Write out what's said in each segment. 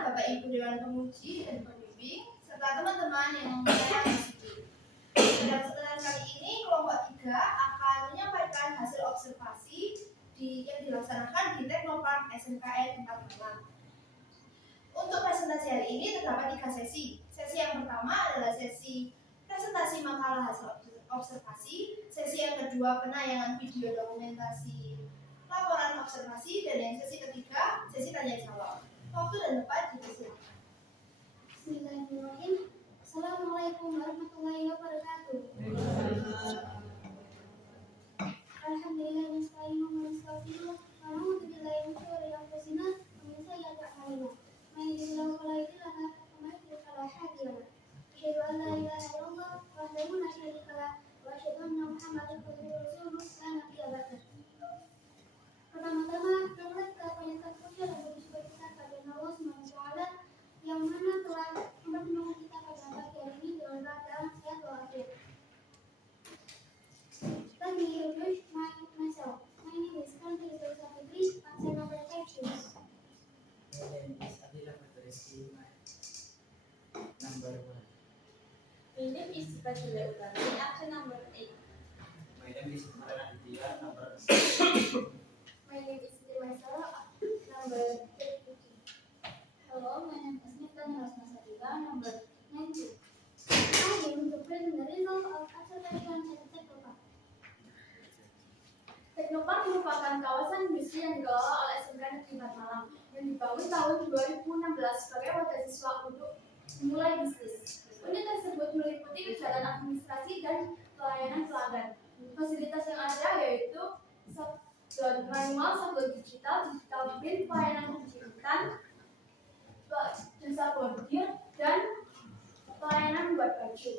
Bapak Ibu Dewan Penguji dan Pembimbing, serta teman-teman yang saya kasihi. Pada kesempatan kali ini, kelompok 3 akan menyampaikan hasil observasi yang dilaksanakan di Teknopark SMKN 4 Malang. Untuk presentasi hari ini terdapat 3 sesi. Sesi yang pertama adalah sesi presentasi makalah hasil observasi. Sesi yang kedua penayangan video dokumentasi laporan observasi, dan yang sesi ketiga sesi tanya jawab. Waktu dan tempat dipersilakan. Bismillahirrahmanirrahim. Assalamualaikum warahmatullahi wabarakatuh. Alhamdulillah nasta'inu wa nastaghfiruh wa na'udzu billahi min shururi anfusina wa min sayyiati a'malina. Man yahdihillahu fala mudilla lahu wa man yudlil fala hadiya lahu. Asyhadu an la ilaha illallah wahdahu la syarika lahu wa asyhadu anna Muhammadan abduhu wa rasuluh la nabiyya ba'dahu. Pertama-tama, marilah kita panjatkan puja dan bersyukur kita kepada Allah Subhanahu wa taala yang mana telah mempertemukan kita pada pagi hari ini dalam keadaan sehat walafiat. Let me introduce myself. My name is Kanti Rizal Fitri. Absen number 5, please. My name is Adila Patricia. Number 1. My name is Fadila Utami, absen number 8. My name is Marana Aditya. Number 6. My name is Maisara, number 32. Hello, my name is Niftan Rasna Sadila, number 90. I am to present the result of observation at Teknopark. Teknopark merupakan kawasan industri yang dikelola oleh SMK Negeri 4 Malang yang dibangun tahun 2016 sebagai wadah siswa untuk memulai bisnis. Unit tersebut meliputi kegiatan administrasi dan pelayanan pelanggan. Fasilitas yang ada yaitu manual, software digital print, pelayanan penjemputan, jasa bordir, dan pelayanan buat baju.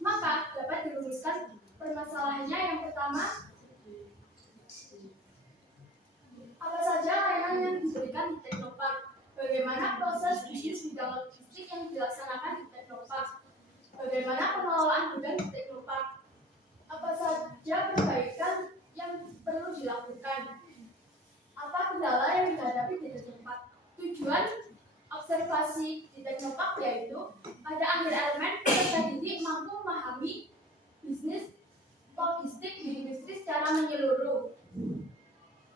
Maka dapat dirumuskan permasalahannya. Yang pertama, apa saja layanan yang diberikan di Teknopark? Bagaimana proses bisnis bidang logistik yang dilaksanakan di Teknopark? Bagaimana pengelolaan gudang di Teknopark? Apa saja perbaikan yang perlu dilakukan? Apa kendala yang dihadapi di Teknopark? Tujuan observasi di Teknopark yaitu pada akhir elemen peserta didik mampu memahami bisnis logistik di industri secara menyeluruh.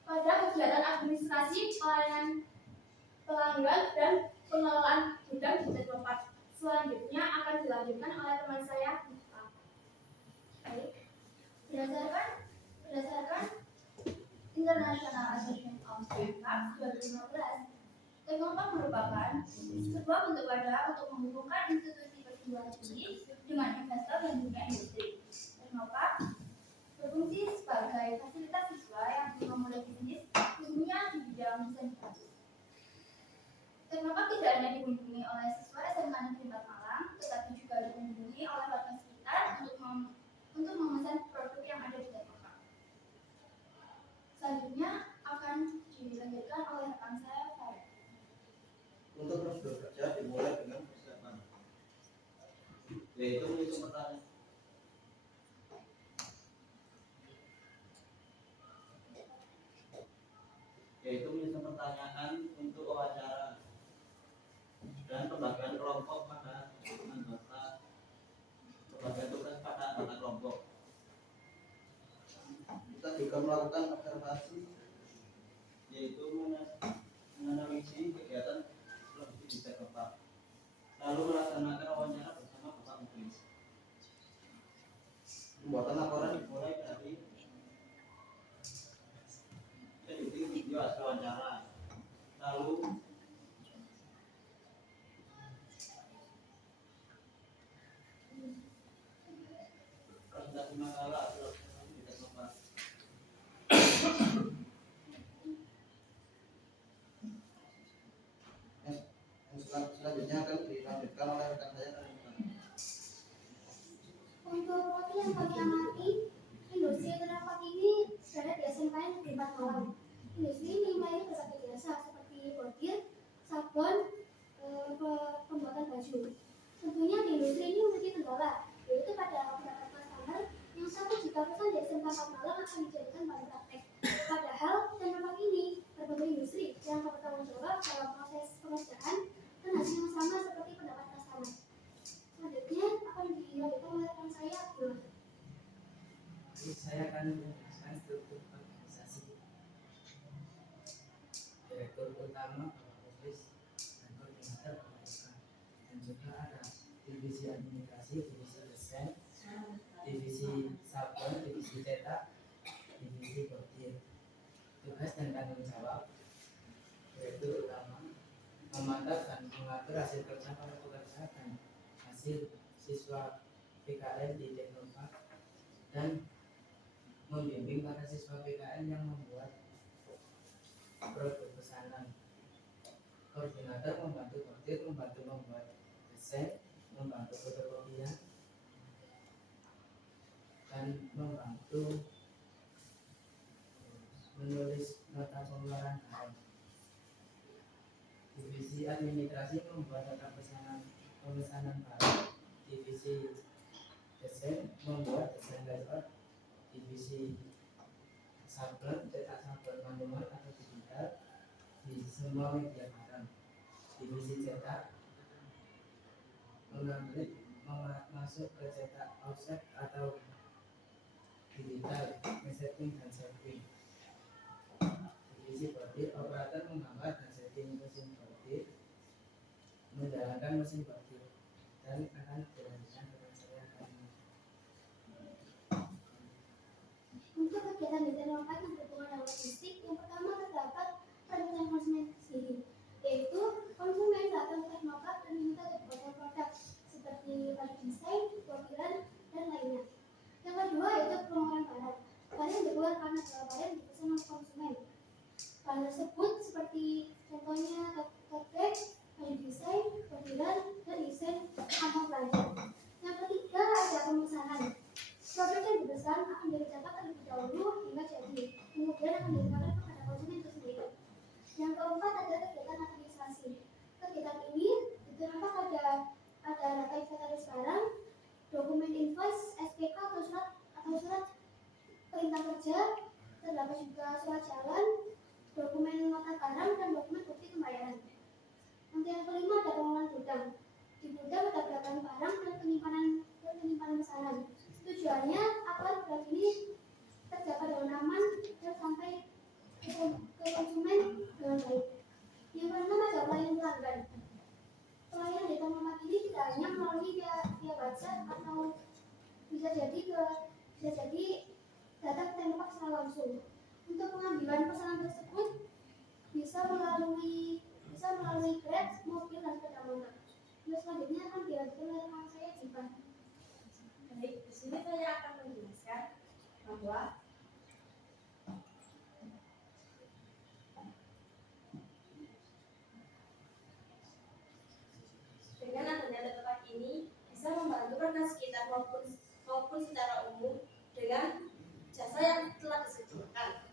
Pada kegiatan administrasi, pelayanan pelanggan, dan pengelolaan gudang di Teknopark. Selanjutnya akan dilanjutkan oleh teman saya. Baik. Berdasarkan International Association of Teknopark 2015, Teknopark merupakan sebuah bentuk wadah untuk menghubungkan institusi perguruan tinggi dengan investor dan dunia industri. Teknopark berfungsi sebagai fasilitas siswa yang memulai bisnis, khususnya di bidang desain grafis. Teknopark tidak hanya dikunjungi oleh siswa SMK Negeri 4 Malang, tetapi juga dikunjungi oleh warga sekitar untuk memesan produk yang ada di Teknopark. Selanjutnya akan dilanjutkan oleh rekan saya, Farid. Untuk prosedur kerja dimulai dengan persiapan, yaitu menghitung pertanyaan. Untuk wawancara dan pembagian kelompok pada anggota, pembagian tugas pada anggota kelompok. Kita juga melakukan observasi, yaitu menganalisis kegiatan logistik di Teknopark, lalu melaksanakan wawancara bersama Bapak Muklis. Pembuatan laporan dimulai dari editing video hasil wawancara, lalu presentasi makalah hasil observasi di Teknopark. Selanjutnya akan dilanjutkan oleh rekan saya. Untuk waktu yang kami amati, industri Teknopark ini berada di SMK Negeri 4 Malang. Industri ini melayani berbagai jasa seperti bordir, sabun, pembuatan baju. Tentunya di industri ini memiliki kendala, yaitu pada beberapa customer yang satu jika pesan di SMK 4 Malang akan dijadikan pada praktek. Padahal Teknopark ini berbentuk industri yang bertanggung jawab dalam proses pengerjaan dan hasil yang sama seperti pendapat customer. Selanjutnya akan dilanjutkan oleh rekan saya Abdul. Saya akan menjelaskan struktur organisasi. Direktur utama office dan koordinator pemasukan, dan juga ada divisi administrasi, divisi desain, divisi sabun, divisi cetak, divisi bordir. Tugas dan tanggung jawab direktur utama memantau dan mengatur hasil kerja para pekerja dan hasil siswa PKN di Teknopark dan membimbing para siswa PKN yang membuat produk pesanan. Koordinator membantu bordir, membantu membuat desain, membantu fotokopian, dan membantu menulis nota pengeluaran barang. Divisi administrasi membuat nota pemesanan barang. Divisi desain membuat desain layout. Divisi sablon cetak sablon manual atau digital di semua media barang. Divisi cetak mengambil masuk ke cetak offset atau digital, setting dan saving. Divisi bordir operator menggambar dan setting mesin bordir, menjalankan mesin bordir, dan akan dilanjutkan dengan saya Untuk kegiatan di Teknopark yang berhubungan dengan logistik, yang pertama terdapat permintaan konsumen sendiri, yaitu konsumen datang ke Teknopark dan meminta berbagai produk seperti baju desain, bordiran, dan lainnya. Yang kedua yaitu permohonan barang. Barang yang dibuat karena barang yang dipesan oleh konsumen. Barang tersebut seperti contohnya tote bag, baju desain, bordiran, dan desain kantong belanja. Yang ketiga ada pemesanan. Produk yang dipesan akan dicatat terlebih dahulu hingga jadi, kemudian akan ditawarkan kepada konsumen itu sendiri. Yang keempat ada kegiatan administrasi. Kegiatan ini diterapak ada data inventaris barang, dokumen invoice, SPK atau surat perintah kerja, terdapat juga surat jalan, dokumen nota barang, dan dokumen bukti pembayaran. Nanti yang kelima ada pengelolaan gudang. Di gudang ada beragam barang dan penyimpanan pesanan. Tujuannya agar barang ini terjaga dengan aman dan sampai ke konsumen dengan baik. Yang keenam ada pelayanan pelanggan. Pelayanan di Teknopark ini tidak hanya melalui via WhatsApp atau bisa jadi datang ke Teknopark secara langsung. Untuk pengambilan pesanan tersebut bisa melalui Grab, mobil, dan sepeda motor. Yang selanjutnya akan dilanjutkan oleh rekan saya Jivan. Baik, di sini saya akan menjelaskan bahwa dengan adanya Teknopark ini bisa membantu rekan sekitar maupun secara umum dengan jasa yang telah disediakan.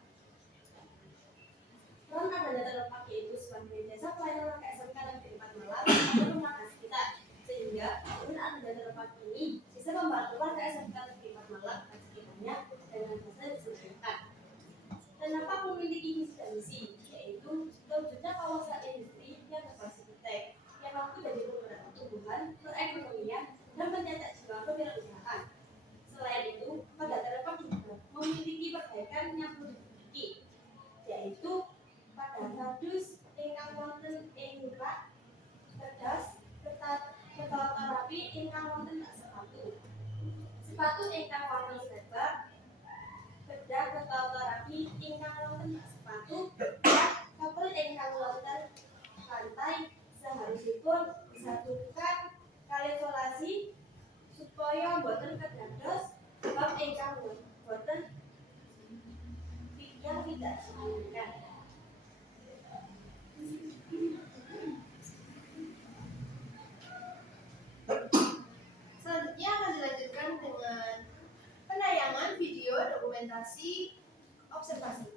Peran adanya Teknopark yaitu sebagai jasa pelayanan warga SMK dan Tempat Malang atau masyarakat sekitar, sehingga dengan adanya Teknopark ini bisa membantu warga SMK dan Tempat Malang dan sekitarnya dengan jasa yang disediakan. Teknopark memiliki visi dan misi, yaitu terwujudnya kawasan industri yang berbasis tech yang mampu dari pertumbuhan, perekonomian, dan mencetak jiwa kewirausahaan. Selain itu, pada Teknopark juga memiliki perbaikan yang perlu dimiliki, yaitu pada hadus ingkang wonten ing rak cerdas, ketata rapi ingkang wonten sak sepatu ingkang warna serba, bedah ketata rapi ingkang wonten sak sepatu, kapal ingkang wonten pantai seharusipun disatukan kalisolasi supaya boten kedados sebab ingkang boten yang tidak diinginkan. Selanjutnya akan dilanjutkan dengan penayangan video dokumentasi observasi.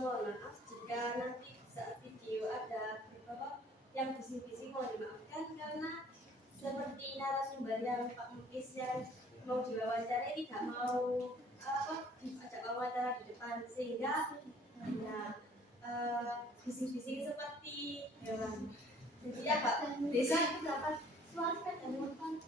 Mohon maaf jika nanti saat video ada beberapa yang bising-bising mau dimaafkan karena seperti narasumber yang Pak Mukis yang mau diwawancara tidak mau diajak wawancara di depan sehingga hanya bising-bising seperti hewan. Jadi ya Pak Desa itu dapat suara kan dari depan.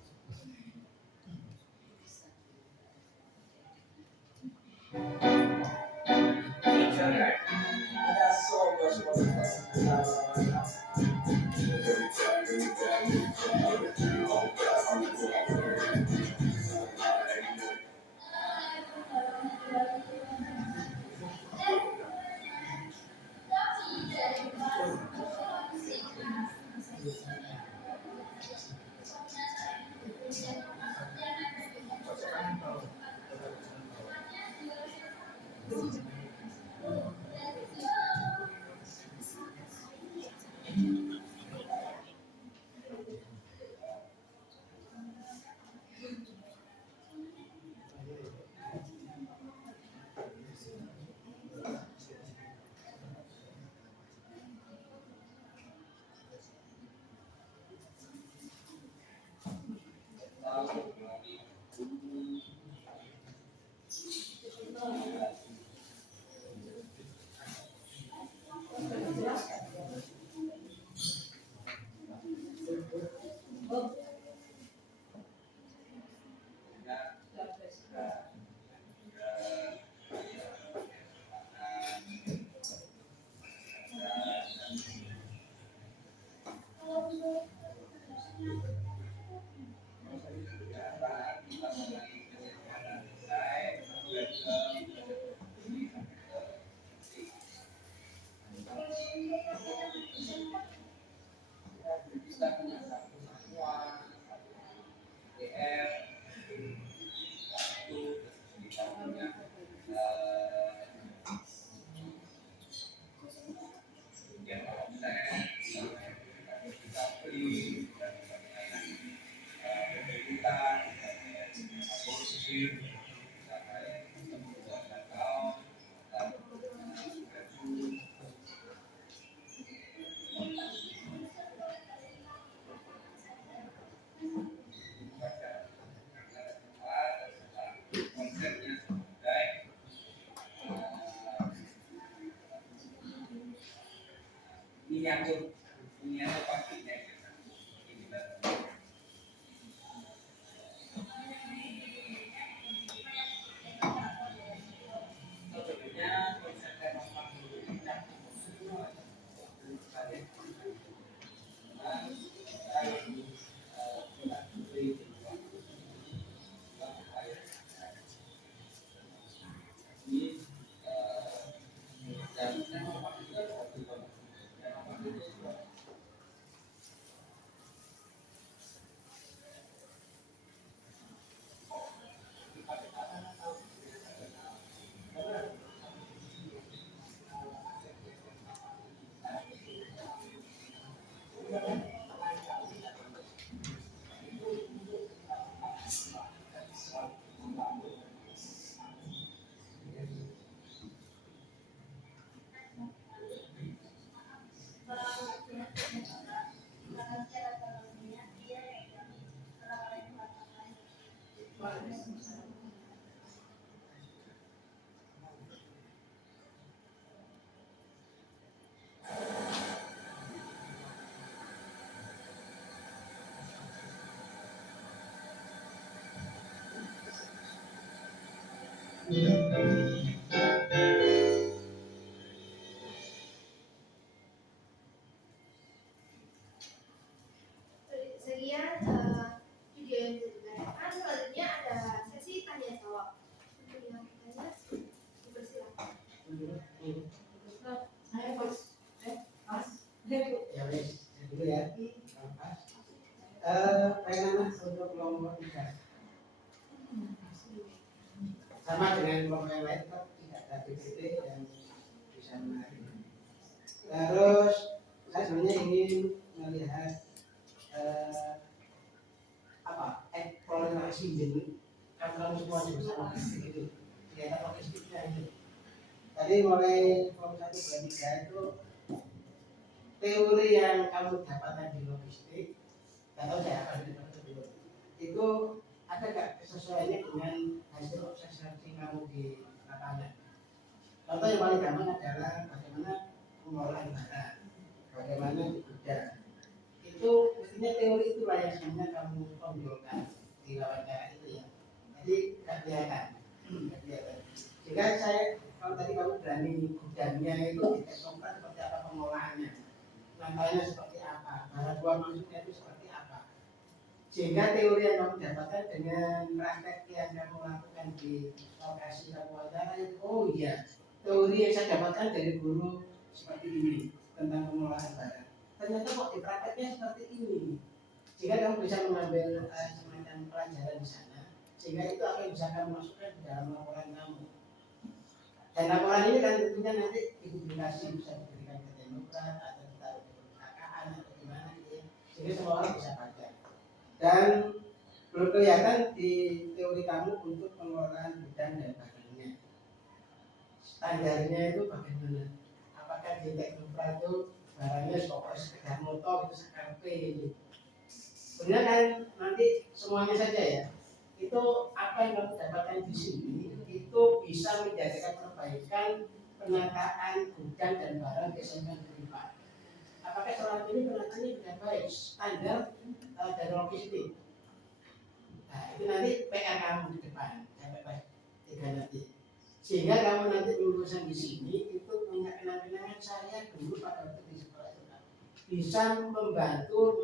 Sekian video yang diberikan. Selanjutnya ada sesi tanya jawab. Untuk yang bertanya, dipersilakan. Ya wes, dulu ya. Pengen untuk kelompok 3 sama dengan kelompok yang lain, tetap tidak ada PPT yang bisa menarik. Terus saya sebenarnya ingin melihat eksplorasi ini kan kamu semua juga sama gitu ya, logistiknya itu tadi mulai kelompok 1 dan 3 itu teori yang kamu dapatkan di logistik, nggak tahu saya akan dapat dulu. Itu ada nggak kesesuaiannya dengan hasil observasi kamu di lapangan? Contoh yang paling gampang adalah bagaimana pengolahan barang, bagaimana di gudang. Itu mestinya teori itulah yang sebenarnya kamu tonjolkan di wawancara itu ya. Jadi nggak kelihatan. Jika saya kalau tadi kamu berani gudangnya itu ditentukan seperti apa pengolahannya, lantainya seperti apa, barang keluar masuknya itu seperti apa. Sehingga teori yang kamu dapatkan dengan praktek yang kamu lakukan di lokasi kamu wawancara itu, oh iya, teori yang saya dapatkan dari guru seperti ini tentang pengolahan barang. Ternyata kok di prakteknya seperti ini. Jika kamu bisa mengambil semacam pelajaran di sana, sehingga itu akan bisa kamu masukkan di dalam laporan kamu. Dan laporan ini kan tentunya nanti dipublikasi, bisa diberikan ke Demokrat atau ditaruh di perpustakaan atau gimana gitu ya. Sehingga semua orang bisa baca. Dan belum kelihatan di teori kamu untuk pengelolaan gudang dan barangnya. Standarnya itu bagaimana? Apakah di Teknopra itu barangnya pokoknya sekedar motor itu sekarang gitu. Benar kan nanti semuanya saja ya. Itu apa yang kamu dapatkan di sini itu bisa menjadikan perbaikan penataan gudang dan barang di SMK Negeri 4. Apakah selama ini penataannya sudah baik, standar dan logistik? Nah, itu nanti PR kamu di depan sampai pas 3 nanti. Sehingga kamu nanti lulusan di sini itu punya kenang-kenangan saya dulu pada waktu di sekolah itu bisa membantu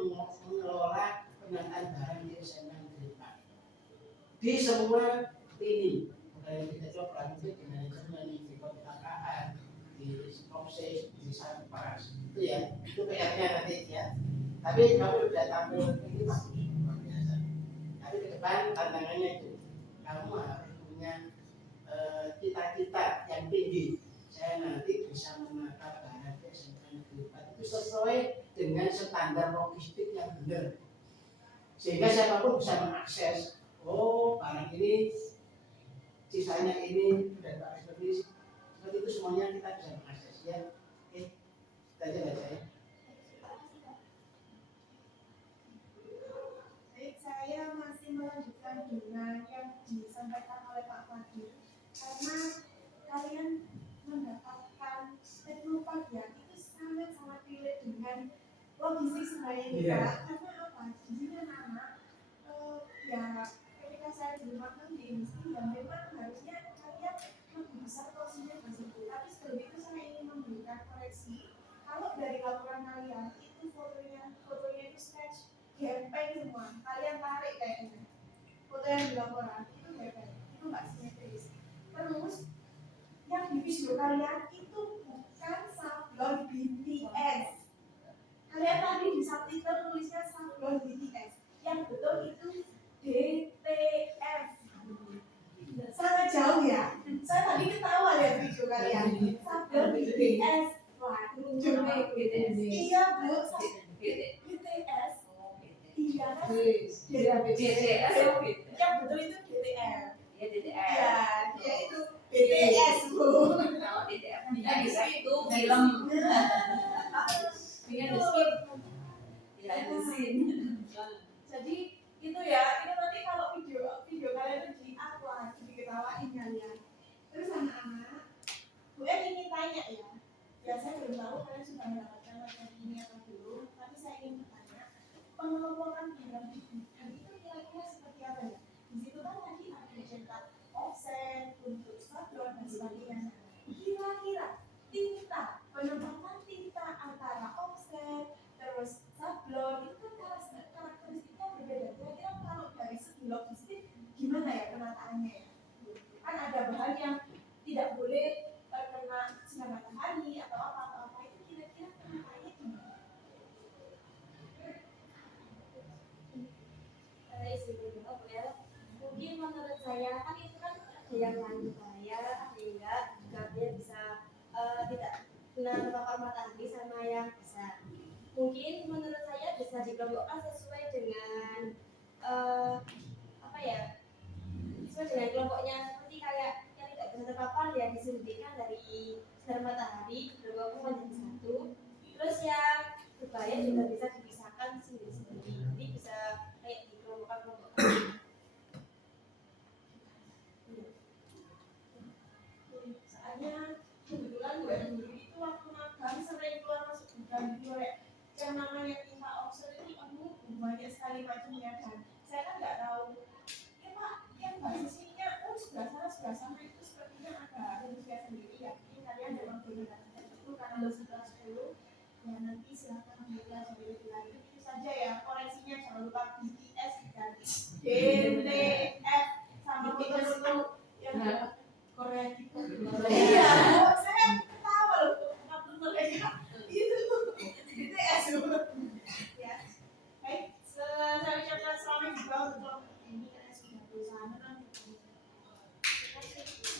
mengelola penataan barang di SMK Negeri 4 di semua ini. Bukan kita coba itu di manajemen, di perpustakaan, di proses, di sampras itu ya, itu PR-nya nanti ya. Tapi kamu sudah tampil ini bagus, luar biasa. Tapi ke depan tantangannya itu kamu harus punya cita-cita yang tinggi. Saya nanti bisa menata barang di SMK Negeri 4 itu sesuai dengan standar logistik yang benar. Sehingga siapapun bisa mengakses, oh barang ini sisanya ini sudah seperti itu semuanya kita bisa mengakses ya. Oke, kita aja baca ya. Saya masih melanjutkan dengan yang disampaikan oleh Pak Fadil, karena kalian mendapatkan Teknopark ya itu sangat-sangat relate dengan logistik sebenarnya ini Pak. Karena apa? Di sini anak-anak ya ketika saya di rumah di industri dan memang harusnya kalian lebih bisa porsinya ke situ. Tapi sebelum itu saya ingin memberikan koreksi. Kalau dari laporan kalian itu fotonya itu sketch gempeng semua, kalian tarik kayaknya. Foto yang di laporan itu gempeng, itu nggak simetris. Terus yang di video kalian itu bukan sablon BTS. Kalian tadi di subtitle tulisnya sablon BTS, yang betul itu DTF. Sangat jauh ya. Saya tadi ketawa lihat video kalian. Sablon BTS. Wah, lucu nih BTS. Iya Bu, BTS. Iya kan? BTS. Yang betul itu DTF. Ya DTR. Iya, dia itu BTS Bu. Kalau DTR itu film. Dengan the skip. Behind the scene. Jadi itu ya, itu nanti kalau video kalian itu diketawain kalian. Terus anak-anak, Bu ingin tanya ya saya belum tahu kalian sudah mendapatkan materi ini atau belum, tapi saya ingin bertanya, pengelompokan barang di gudang itu kira-kira seperti apa ya? Di situ kan tadi ada cetak offset untuk sablon dan sebagainya. Kira-kira tinta, penempatan tinta antara offset terus sablon itu kan karakteristiknya berbeda. Kira-kira kalau dari segi logistik gimana ya penataannya ya? Kan ada bahan yang tidak boleh terkena sinar matahari atau apa itu kira-kira penataannya gimana? Mungkin menurut saya kan itu kan ada yang lanjut bahaya, ada yang enggak, juga dia bisa tidak kena terpapar matahari sama yang bisa. Mungkin menurut saya bisa dikelompokkan sesuai dengan apa ya? Sesuai dengan kelompoknya, seperti kayak yang tidak bisa terpapar ya disembunyikan dari sinar matahari, berkelompok menjadi satu. Terus yang berbahaya juga bisa dipisahkan sendiri-sendiri. Jadi bisa kayak dikelompokkan. Soalnya kebetulan gue sendiri itu waktu magang sering keluar masuk gudang gitu ya. Yang namanya tinta offshore ini banyak sekali macamnya kan. Saya kan nggak tahu. Ya Pak, yang basis ininya sebelah sana itu sepertinya ada rumusnya sendiri ya. Ini kalian memang benar itu karena lo sebelah 10. Ya nanti silakan ambil sendiri lagi. Itu saja ya koreksinya, jangan lupa BTS dan DTF sama foto yang Korea gitu. Iya, saya ketawa loh waktu mereka itu BTS. Ya, baik. Saya ucapkan selamat juga untuk ini karena sudah berusaha kan.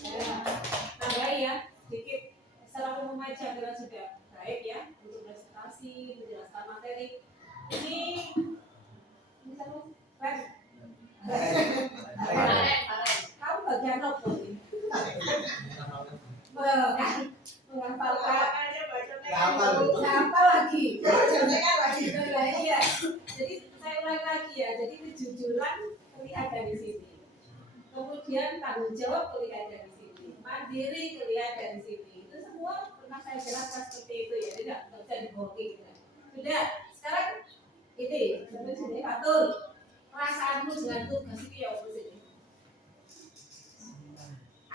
Nah, baik ya, sedikit secara umum aja kita sudah baik ya untuk presentasi, menjelaskan materi. Ini misalnya kamu bagian apa nih? Menghafalkan apa lagi? Iya. Jadi saya ulang lagi ya. Jadi kejujuran terlihat dari sini. Kemudian tanggung jawab terlihat dari sini. Mandiri terlihat dari sini. Itu semua pernah saya jelaskan seperti itu ya. Tidak bisa dibohongi. Sudah. Sekarang ini sini atur perasaanmu dengan tugas itu ya sini.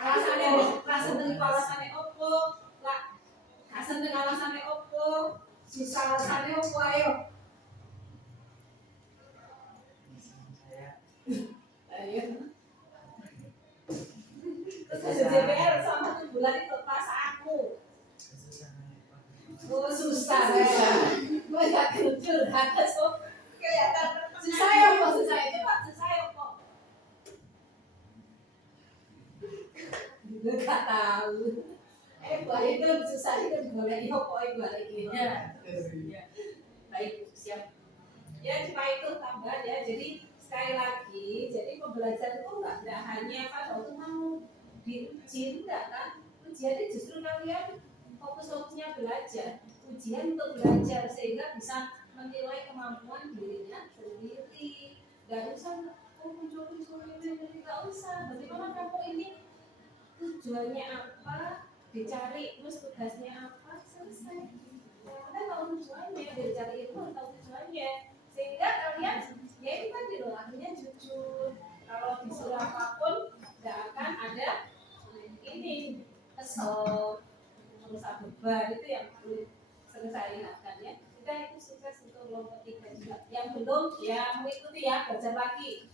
Alasannya opo, lah, alasannya opo, susah alasannya opo, ayo. Ayo. Terus DPR sama 7 bulan itu perasaanmu. Oh susah ya. Gue gak jujur, ada so kelihatan. Susah ya kok, susah itu pak, susah ya kok. Gue gak tahu. Balik itu susah itu boleh kok balik ini. Ya. Baik, siap. Ya cuma itu tambahan ya. Jadi sekali lagi, jadi pembelajaran itu enggak hanya pada waktu mau diuji, enggak kan? Ujian itu justru kalian fokusnya belajar. Ujian untuk belajar sehingga bisa menilai kemampuan dirinya sendiri. Enggak usah muncul ini, enggak usah. Bagaimana kamu ini tujuannya apa, dicari terus tugasnya apa, selesai. Kita tahu tujuannya, dicari itu tahu tujuannya, sehingga kalian ya itu tadi loh, akhirnya jujur. Kalau disuruh apapun nggak akan ada ini kesel, merasa beban, itu yang perlu sering saya ingatkan ya. Kita itu sukses untuk kelompok 3 juga. Yang belum ya mengikuti ya, belajar lagi.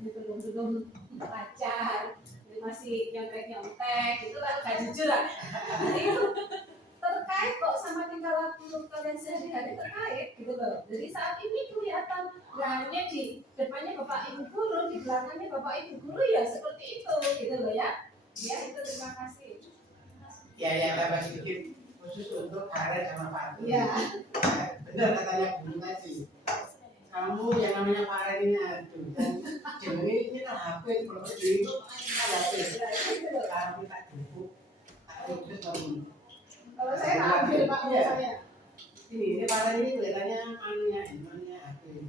Ini belum belajar. Masih nyontek itu kan gak jujur lah. Itu terkait kok sama tingkah laku kalian sehari-hari, terkait gitu loh. Jadi saat ini kelihatan gak hanya di depannya bapak ibu guru, di belakangnya bapak ibu guru ya seperti itu gitu loh ya. Ya itu, terima kasih. Ya yang tambah sedikit khusus untuk Karen sama Pak Atu. Ya. Benar katanya guru tadi. Kamu yang namanya Karen ini aduh dan jenenge ini kan HP produksi itu ada HP. Kalau tak cukup, tak terus kamu. Kalau saya tak ambil pak saya. Ini Karen ini kelihatannya anunya HP.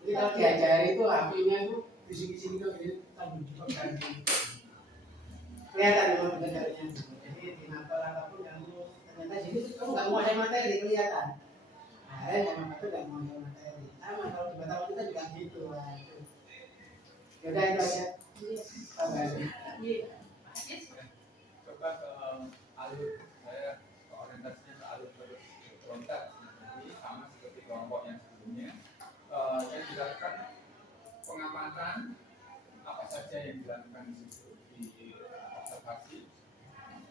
Jadi kalau diajari itu HP-nya itu bisik-bisik itu jadi tanggung jawab ganti. Kelihatan memang benar-benarnya. Jadi di mapel apapun kamu ternyata jadi kamu nggak mau ada materi kelihatan. Karen sama itu nggak mau ada materi. Sama kalau di Batam kita juga gitu. Yaudah itu aja. Coba ke alur saya ke orientasinya ke alur berontak jadi sama seperti kelompok yang sebelumnya. Yang dilakukan pengamatan apa saja yang dilakukan di situ di observasi,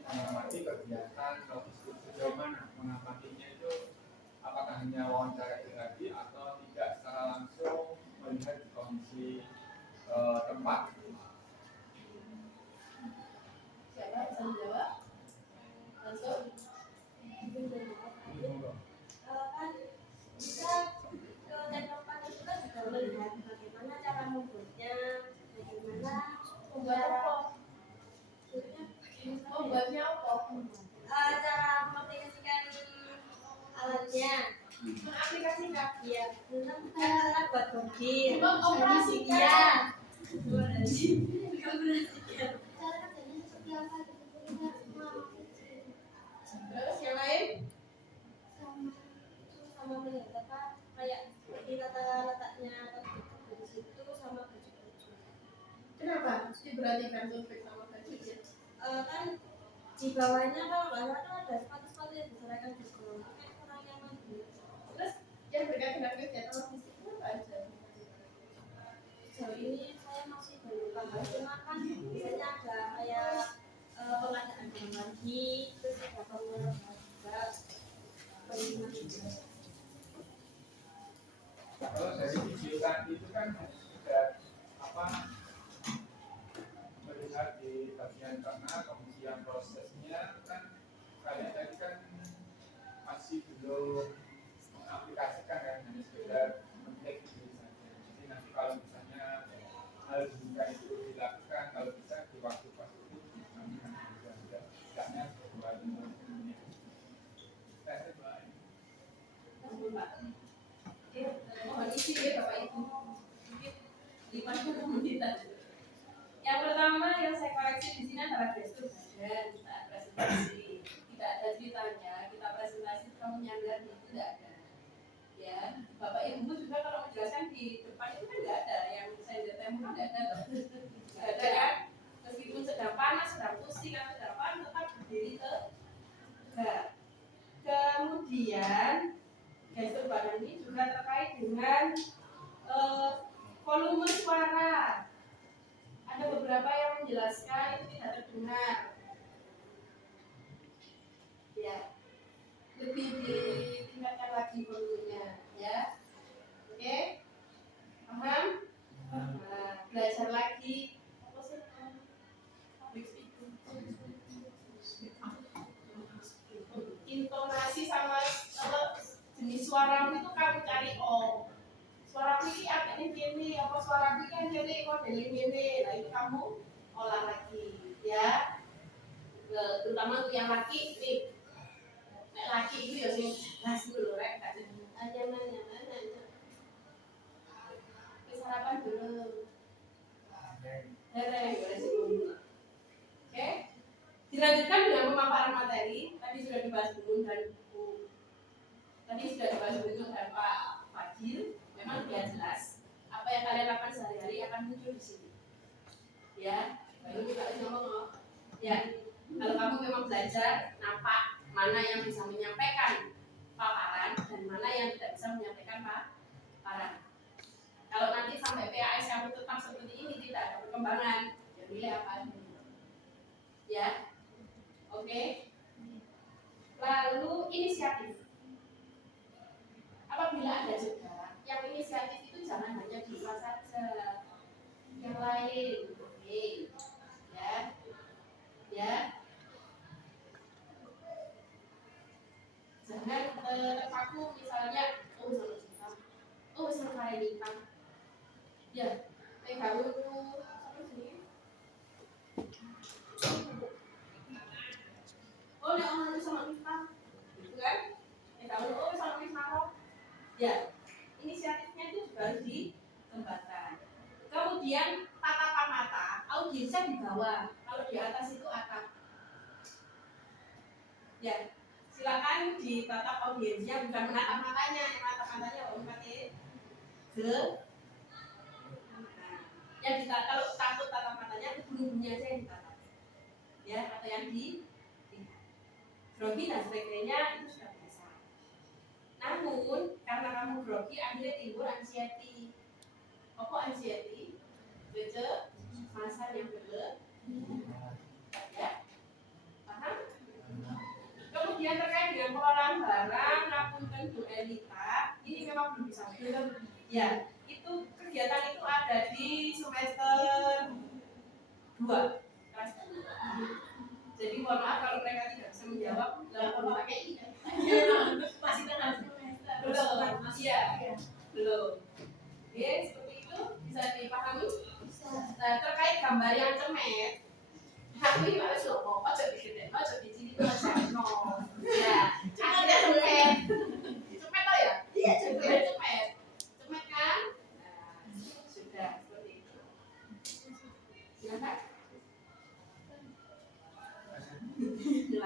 mengamati kegiatan logistik sejauh mana mengamatinya itu. Apakah hanya wawancara pribadi atau tidak secara langsung melihat di kondisi tempat? Siapa yang bisa menjawab? Langsung. Kan bisa ke tempat itu kan juga melihat bagaimana cara membuatnya, bagaimana Membuatnya apa? cara mengaplikasikan aplikasinya. Mengaplikasikan. Iya, karena buat login. Mengoperasikan. Iya. Bukan mengoperasikan. Cara kerjanya seperti apa gitu? Punya pengalaman kecil. Terus yang lain? Sama melihat apa kayak seperti tata letaknya di situ sama baju-baju. Kenapa diperhatikan survei sama bajunya? Kan di bawahnya kalau nggak salah kan ada sepatu-sepatu yang diserahkan di bawah. Kayak kurang nyaman gitu. Terus yang berkaitan dengan kegiatan fisik itu apa aja? Sejauh ini saya masih belum paham, cuma kan biasanya ada kayak pengadaan barang lagi, terus ada pengeluaran juga, penerimaan juga. Kalau dari video tadi itu kan sudah apa melihat di bagian tengah, kemudian prosesnya kan kalian tadi kan masih belum mengaplikasikan kan, hanya sekedar mengetik gitu saja. Jadi nanti kalau misalnya hal demikian itu dilakukan, kalau bisa di waktu-waktu itu kami akan juga tidaknya 2 menit. Saya baik. Mohon isi ya Bapak Ibu. 50 menit aja. Yang pertama yang saya koreksi di sini adalah gestur badan saat presentasi. Tidak ada ceritanya kita presentasi kamu nyandar itu tidak ada. Ya, Bapak Ibu juga kalau menjelaskan di depan itu kan nggak ada yang saya temu kan nggak ada loh. Nggak ada kan? Meskipun sedang panas, sedang pusing atau sedang apa, tetap berdiri tegak. Kemudian gestur badan ini juga terkait dengan volume suara. Ada beberapa yang menjelaskan itu tidak terdengar. Ya, lebih ditingkatkan lagi volumenya, ya. Oke, paham? Nah, belajar lagi. Apa sih? Intonasi sama jenis suaramu itu kamu cari suara ini apa ini apa suara ini kan ini kok ini nah itu kamu olah lagi ya. Terutama untuk yang laki nih, laki itu ya sih las dulu rek nyaman sarapan dulu beres dulu. Oke, dilanjutkan dengan pemaparan materi. Tadi sudah dibahas Bun dan Bu, tadi sudah dibahas Bun dan Pak Fadil. Memang biar jelas apa yang kalian lakukan sehari-hari akan muncul di sini. Ya, baru kita ngomong. Ya, kalau kamu memang belajar nampak mana yang bisa menyampaikan paparan dan mana yang tidak bisa menyampaikan paparan. Kalau nanti sampai PAS kamu tetap seperti ini tidak ada perkembangan, ya nilai apa aja. Ya, oke. Lalu inisiatif. Apabila ada juga yang inisiatif itu jangan hanya bisa saja, yang lain, oke, ya, jangan terpaku misalnya, sama kalian nikah, ya, kamu nek orang itu sama nikah, gitu kan? Kamu sama nikah, ya. Inisiatifnya itu juga harus dikembangkan. Kemudian tatapan mata, audiensnya di bawah, kalau di atas itu atap. Ya, silakan ditatap audiensnya, bukan menatap matanya, pakai ke. Nah, yang ditatap kalau takut tatap matanya itu bulu-bulunya aja yang ditatap, ya, atau yang di grogi dan sebagainya itu sudah biasa. Namun karena kamu grogi akhirnya timbul anxiety. Apa anxiety? Kecemasan yang berlebihan. Ya, paham? Kemudian terkait dengan pengelolaan barang, ngapunten Bu Elita, ini memang belum bisa. Ya, itu kegiatan itu ada di semester 2 kelas 2. Jadi mohon maaf kalau mereka tidak bisa menjawab dalam pakai ini. Pasti kan Belum, iya, belum. Oke, seperti itu bisa dipahami. Nah, terkait gambar yang cemet, aku ini harus ngomong, ojo di sini, ojo di sini, ojo no. Ya, akhirnya cemet.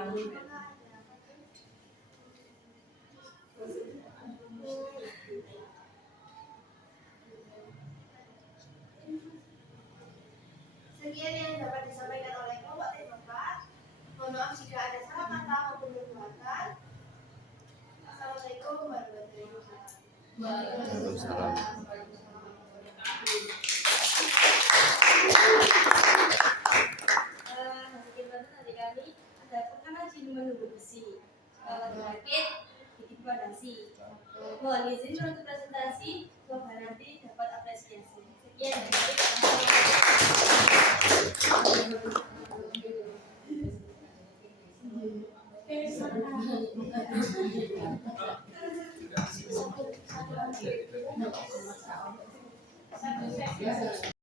kamu. Sekian yang dapat disampaikan oleh kelompok teknopark. Mohon maaf jika ada salah kata maupun perbuatan. Assalamualaikum warahmatullahi wabarakatuh. Waalaikumsalam. Sekian banget dari kami. Ada pengaji menunggu besi. Rakit diimplementasi. Mohon izin untuk presentasi. Semoga nanti dapat apresiasi. Sekian dari kami. Sudah.